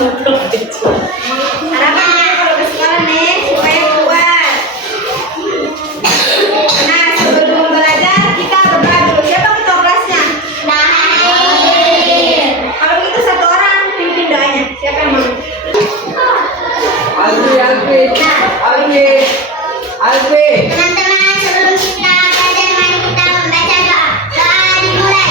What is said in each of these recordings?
Harapan kalau ke sekolah nih supaya kuat. Nah, sebelum belajar kita berdoa dulu. Siapa ketua kelasnya? Kalau begitu satu orang pimpin doanya. Siapa yang mau? Alfi. Teman-teman, sebelum kita belajar, mari kita membaca doa. Doa dimulai.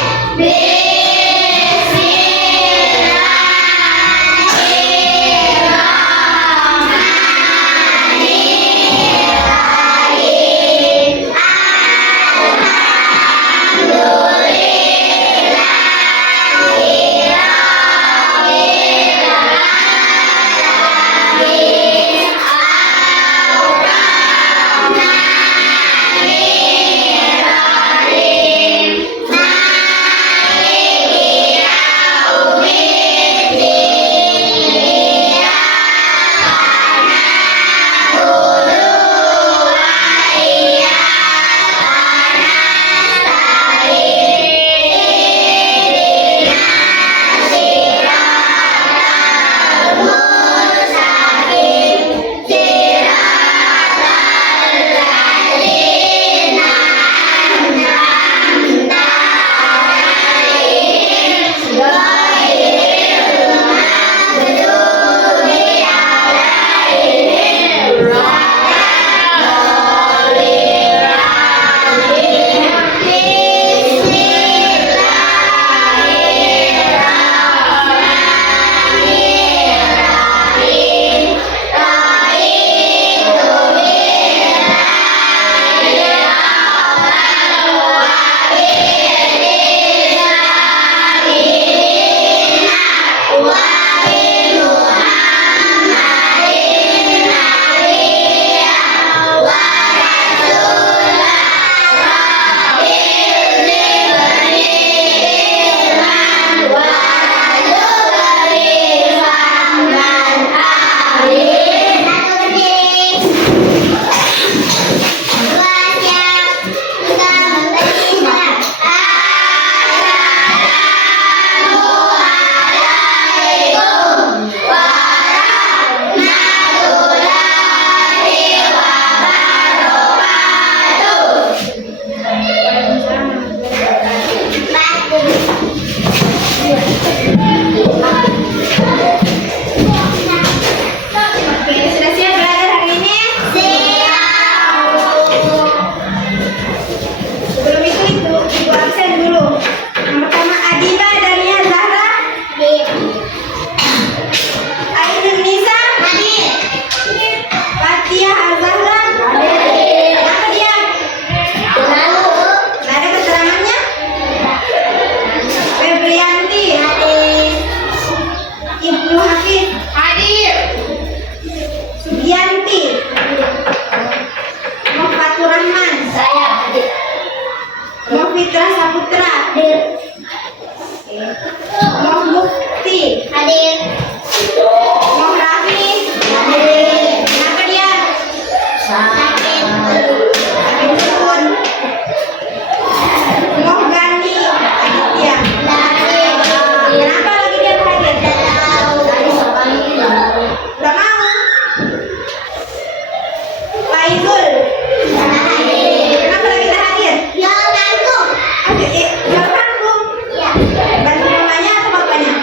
Bantu mamanya atau bapaknya?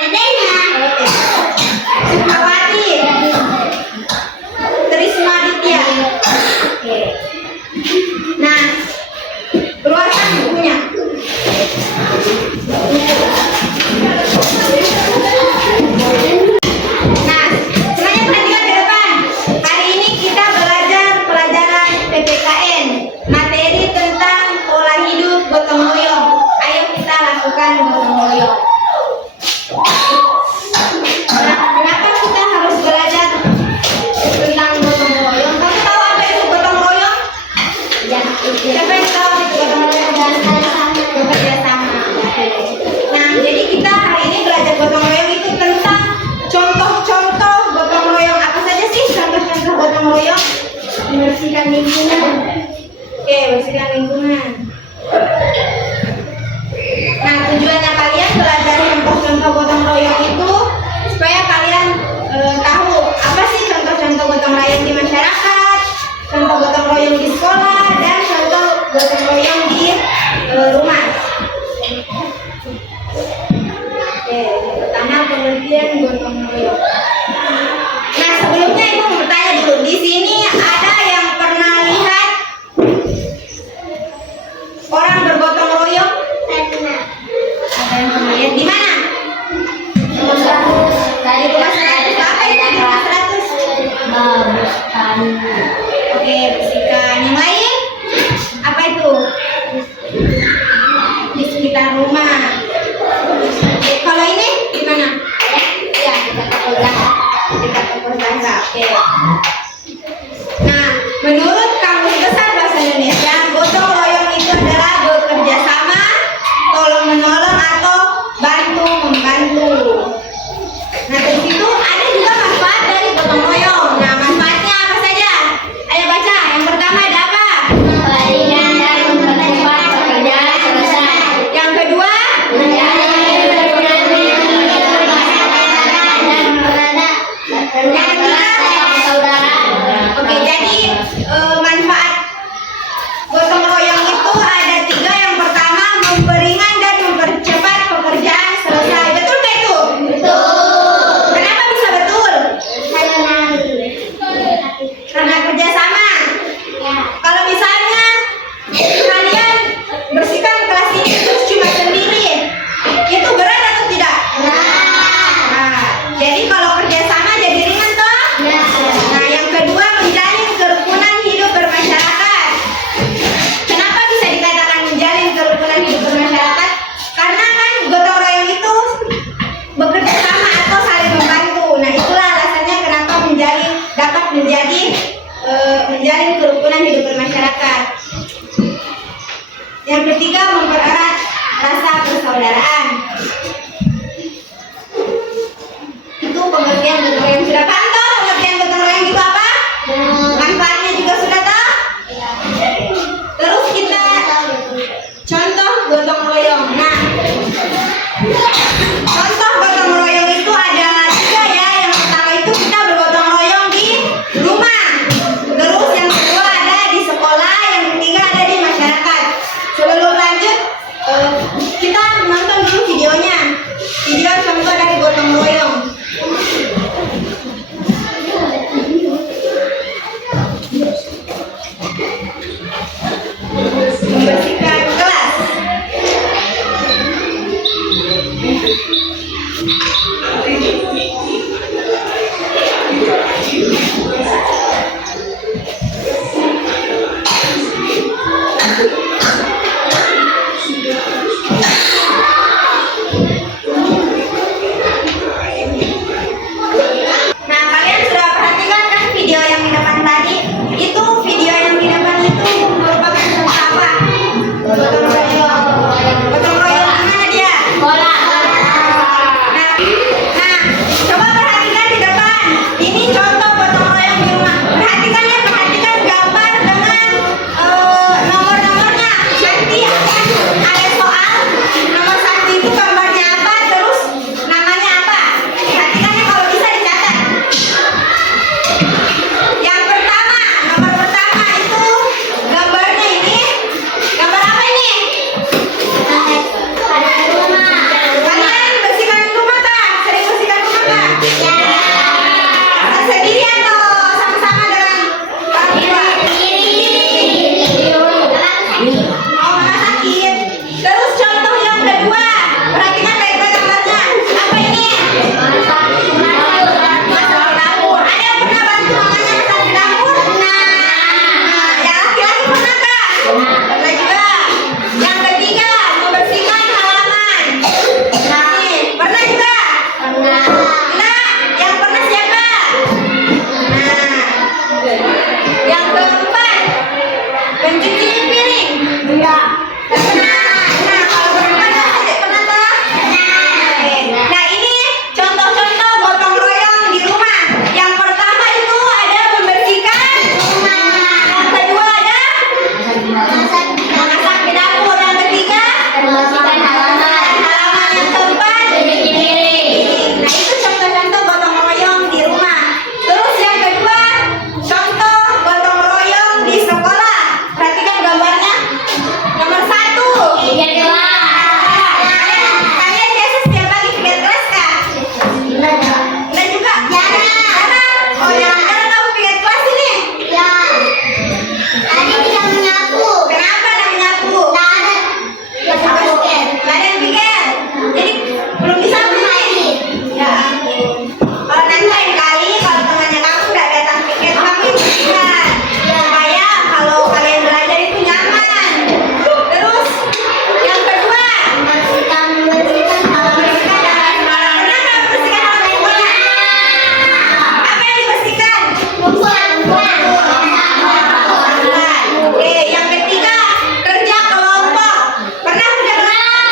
Adanya. Oke. Oke, pertama pengertian gotong royong. Nah, sebelumnya Ibu mau bertanya dulu. Di sini ada yang pernah lihat orang bergotong royong? Pernah. Ada yang pernah lihat di mana? Di rumah 100. Apa itu di rumah 100? Bersihkan. Oke, bersihkan. Yang lain? Apa itu? Di sekitar rumah. Oke, kalau ini di mana? Ya, dekat toko zakat. Dekat toko zakat. Oke. Nah, menurut Kamus Besar Bahasa Indonesia, gotong royong itu adalah bekerja sama, tolong menolong atau bantu membantu. Nah, dari situ ada juga manfaat dari gotong royong. Nah, manfaatnya apa saja? Ayo baca. Yang pertama ada apa? Meringan dan mempercepat pekerjaan selesai. Yang kedua, Menjalin silaturahmi dan menanda persaudaraan. oke, jadi manfaat gotong royong itu ada 3. Yang pertama, memperingan dan mempercepat pekerjaan selesai. Betul nggak itu? Betul. Kenapa bisa betul? Karena kerjasama. Ya. Kalau misalnya kalian bersihkan kelas ini terus cuma sendiri, itu berat atau tidak? Nah, jadi kalau kerjasama jadi ringan toh? Nah, yang kedua, menjalin kerukunan hidup bermasyarakat. Kenapa bisa dikatakan menjalin kerukunan hidup bermasyarakat? Karena kan gotong royong itu bekerja sama atau saling membantu. Nah, itulah alasannya kenapa dapat menjalin kerukunan hidup bermasyarakat. Yang ketiga, mempererat rasa persaudaraan. Itu pengertian gotong royong. Sudah paham toh pengertian gotong royong itu apa? Manfaatnya juga sudah tahu. Terus kita contoh gotong royong. Nah, contoh gotong royong itu ada 3 ya. Yang pertama itu kita bergotong royong di rumah. Terus yang kedua ada di sekolah. Yang ketiga ada di masyarakat. Sebelum lanjut, kita nonton dulu videonya. Video contoh dari gotong royong. Membersihkan kelas. Nah, kalian sudah perhatikan kan video yang di depan tadi? Itu video yang di depan itu merupakan tentang apa? Gotong royong. Gotong royong gimana dia? Sekolah. Nah, Belum bisa beli. Ya ampun. Kalau nanti lain kali kalau temannya kamu udah datang tiket kamu yang bersihkan. Supaya kalau kalian belajar itu nyaman. Terus yang kedua, Membersihkan bersihkan halaman sekolah. Pernah nggak bersihkan halaman sekolah? Apa yang dibersihkan? Oke, yang ketiga, kerja kelompok. Pernah kerja kelompok?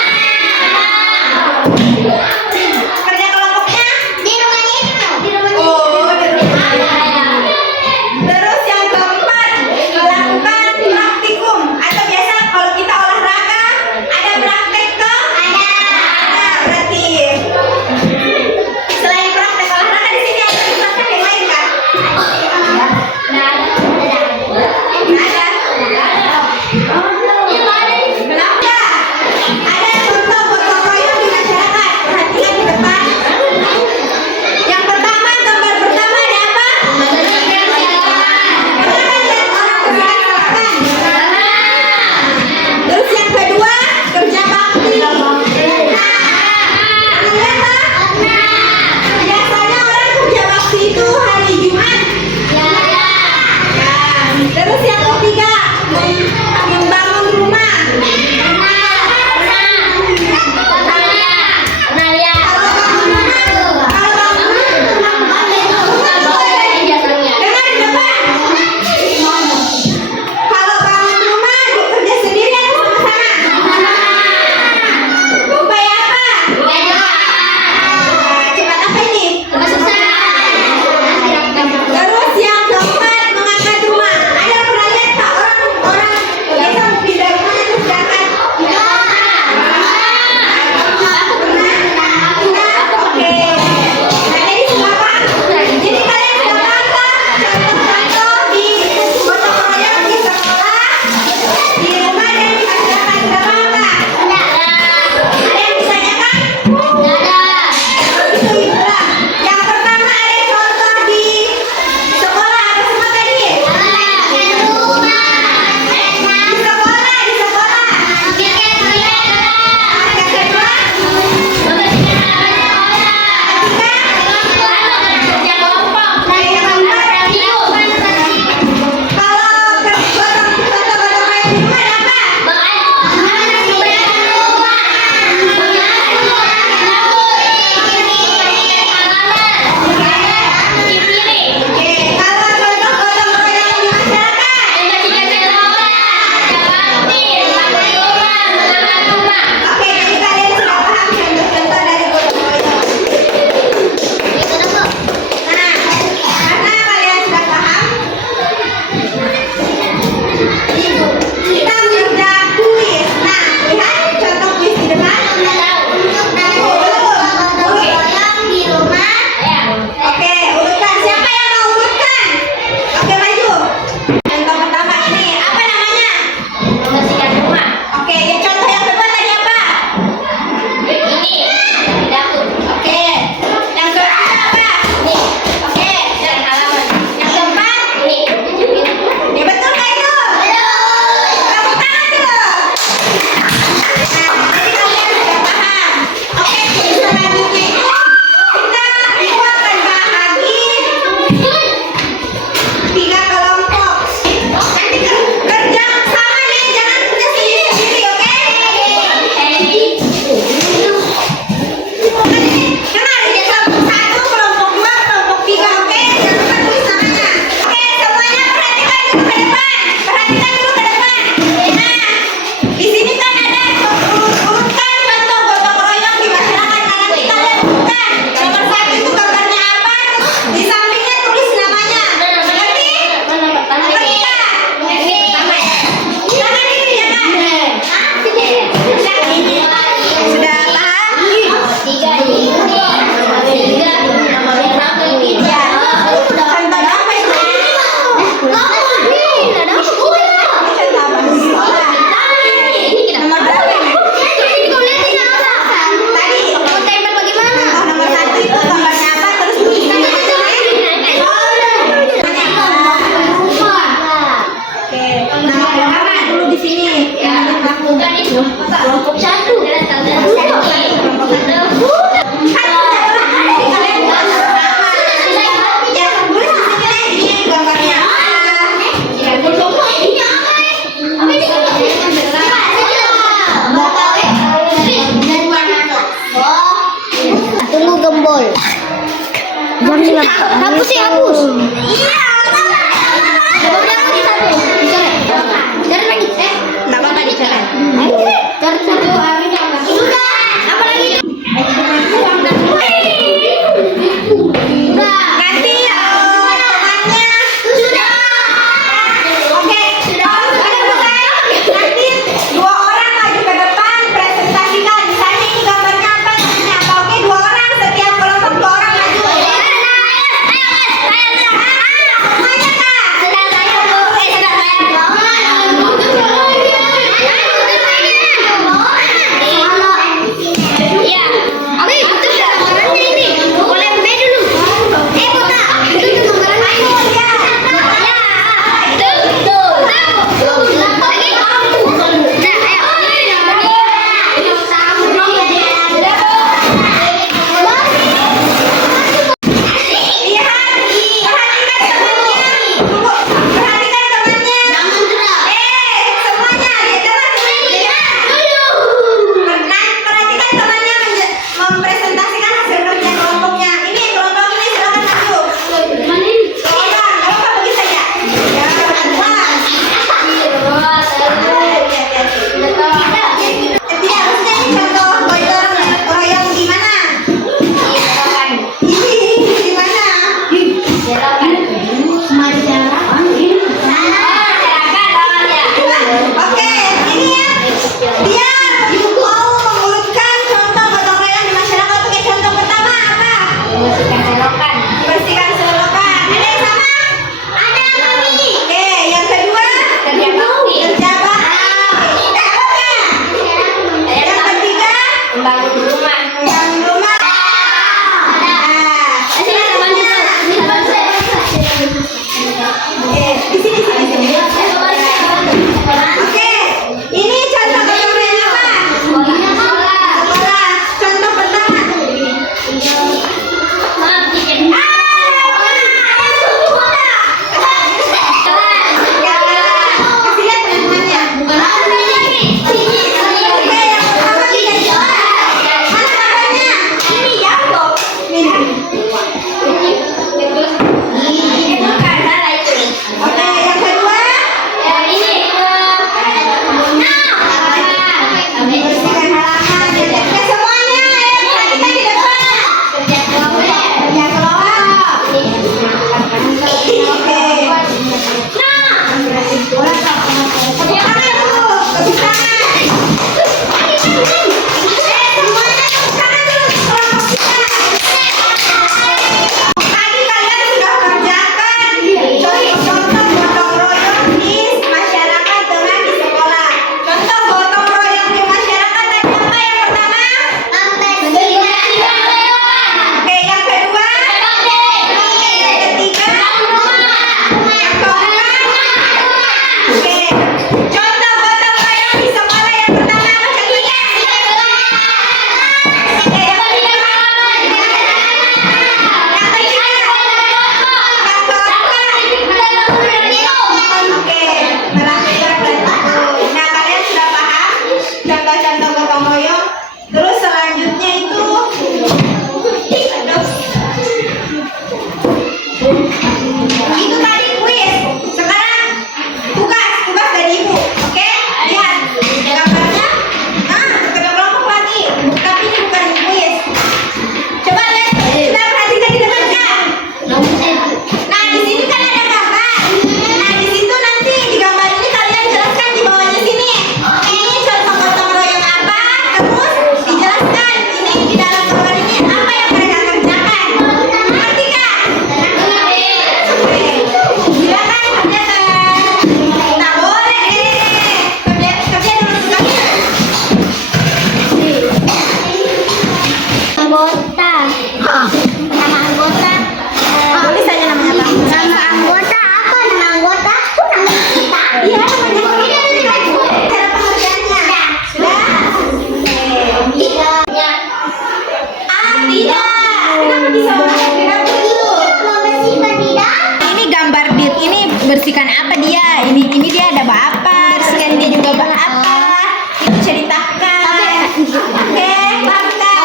Hapus sih, hapus. Iya. Cari lagi. Nggak apa-apa dicoret. Cari satu hari apa? Sudah. Apa lagi? Udah. Nanti temannya Sudah. oke sudah selesai. Nanti 2 orang maju ke depan presentasikan. Misalnya ini gambarnya apa, namanya apa. Oke, 2 orang setiap kelompok 2 orang maju. Semuanya kak. bersihkan apa dia? Ini dia ada apa? Sekian dia juga apa? Itu ceritakan. Oke, Bangka.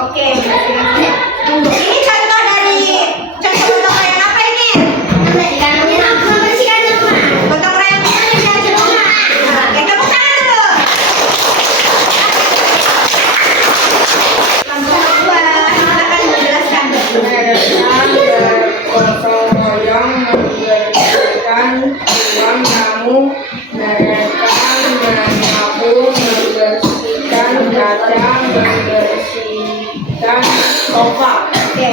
Oke, ini contoh dari contoh yang apa ini? Membersihkan rumah. Gotong royong itu menjadi rumah. Oke, tepuk tangan dulu. Kelompok kedua, silakan menjelaskan. Gotong royong membersihkan ruang tamu. Mereka menyapu, membersihkan kaca, membersihkan sofa. Oke,